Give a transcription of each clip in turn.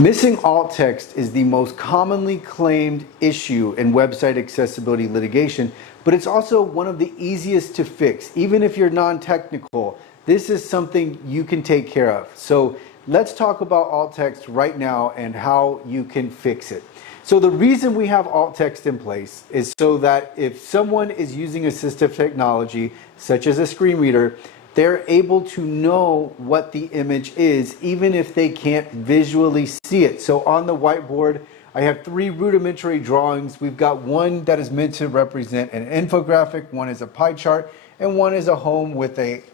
Missing alt text is the most commonly claimed issue in website accessibility litigation, but it's also one of the easiest to fix. Even if you're non-technical, this is something you can take care of. So let's talk about alt text right now and how you can fix it. So the reason we have alt text in place is so that if someone is using assistive technology, such as a screen reader, they're able to know what the image is, even if they can't visually see it. So on the whiteboard, I have 3 rudimentary drawings. We've got one that is meant to represent an infographic, one is a pie chart, and one is a home with the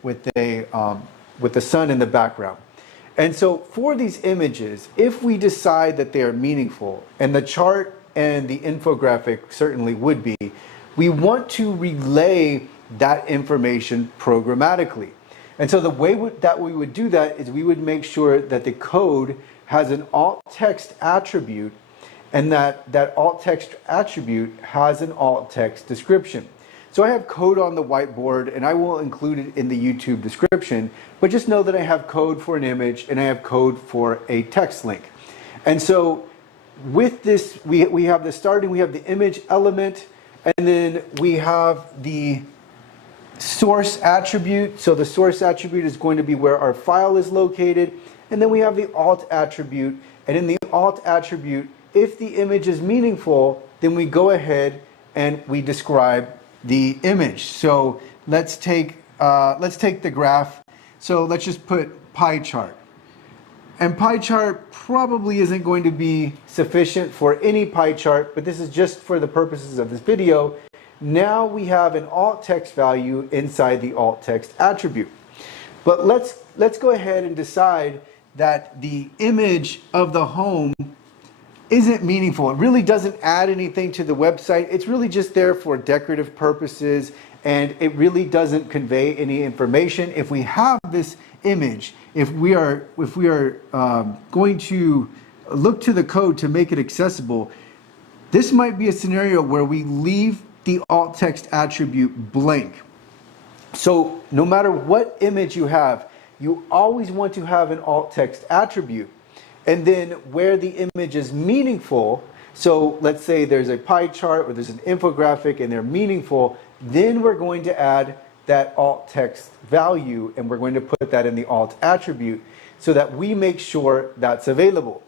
sun in the background. And so for these images, if we decide that they are meaningful, and the chart and the infographic certainly would be, we want to relay that information programmatically. And so the way that we would do that is we would make sure that the code has an alt text attribute, and that alt text attribute has an alt text description. So I have code on the whiteboard, and I will include it in the YouTube description, but just know that I have code for an image and I have code for a text link. And so with this, we have the starting, we have the image element, and then we have the source attribute. So the source attribute is going to be where our file is located. And then we have the alt attribute. And in the alt attribute, if the image is meaningful, then we go ahead and we describe the image. So let's take the graph. So let's just put pie chart. And pie chart probably isn't going to be sufficient for any pie chart, but this is just for the purposes of this video. Now we have an alt text value inside the alt text attribute. But let's go ahead and decide that the image of the home isn't meaningful. It really doesn't add anything to the website. It's really just there for decorative purposes, and it really doesn't convey any information. If we have this image, if we are going to look to the code to make it accessible, this might be a scenario where we leave the alt text attribute blank. So no matter what image you have, you always want to have an alt text attribute. And then where the image is meaningful, so let's say there's a pie chart or there's an infographic and they're meaningful, then we're going to add that alt text value and we're going to put that in the alt attribute so that we make sure that's available.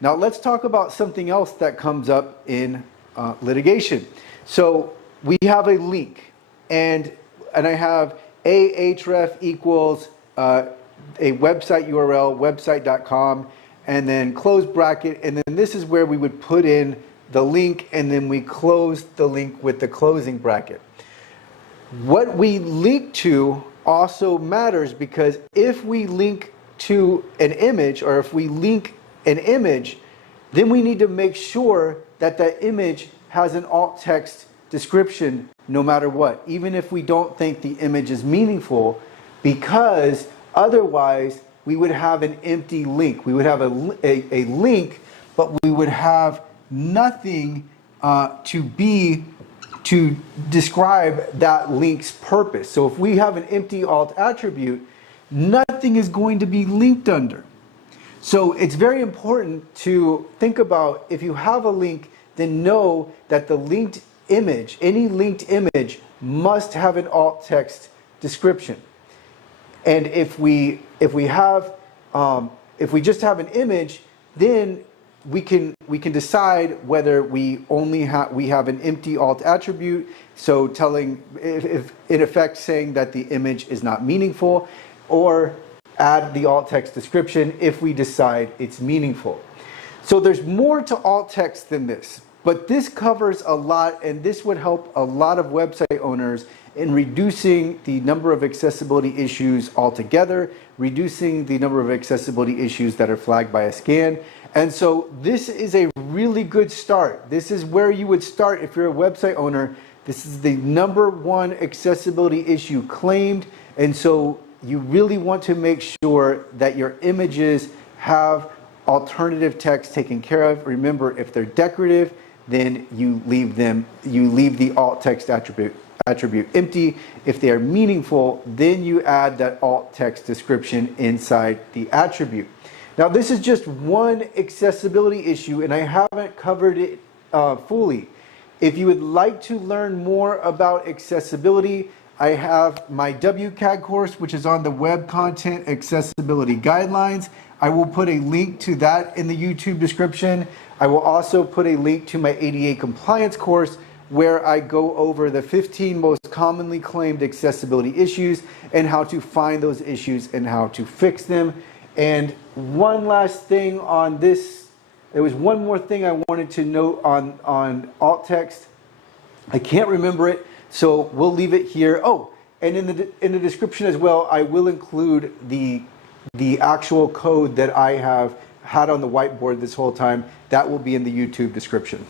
Now let's talk about something else that comes up in litigation. So we have a link, and I have ahref equals a website URL, website.com, and then close bracket, and then this is where we would put in the link, and then we close the link with the closing bracket. What we link to also matters, because if we link to an image, or if we link an image, then we need to make sure that that image has an alt text description no matter what, even if we don't think the image is meaningful, because otherwise we would have an empty link. We would have a link, but we would have nothing to describe that link's purpose. So if we have an empty alt attribute, nothing is going to be linked under. So it's very important to think about, if you have a link, then know that the linked image, any linked image, must have an alt text description. And if we just have an image, then we can decide whether we have an empty alt attribute, so telling, if in effect saying that the image is not meaningful, or add the alt text description if we decide it's meaningful. So there's more to alt text than this, but this covers a lot, and this would help a lot of website owners in reducing the number of accessibility issues altogether, reducing the number of accessibility issues that are flagged by a scan. And so this is a really good start. This is where you would start if you're a website owner. This is the #1 accessibility issue claimed, and so you really want to make sure that your images have alternative text taken care of. Remember, if they're decorative, then you leave the alt text attribute empty. If they are meaningful, then you add that alt text description inside the attribute. Now, this is just one accessibility issue, and I haven't covered it fully. If you would like to learn more about accessibility, I have my WCAG course, which is on the Web Content Accessibility Guidelines. I will put a link to that in the YouTube description. I will also put a link to my ADA compliance course, where I go over the 15 most commonly claimed accessibility issues and how to find those issues and how to fix them. And one last thing on this, there was one more thing I wanted to note on alt text. I can't remember it, so we'll leave it here. Oh, and in the description as well, I will include the actual code that I have had on the whiteboard this whole time. That will be in the YouTube description.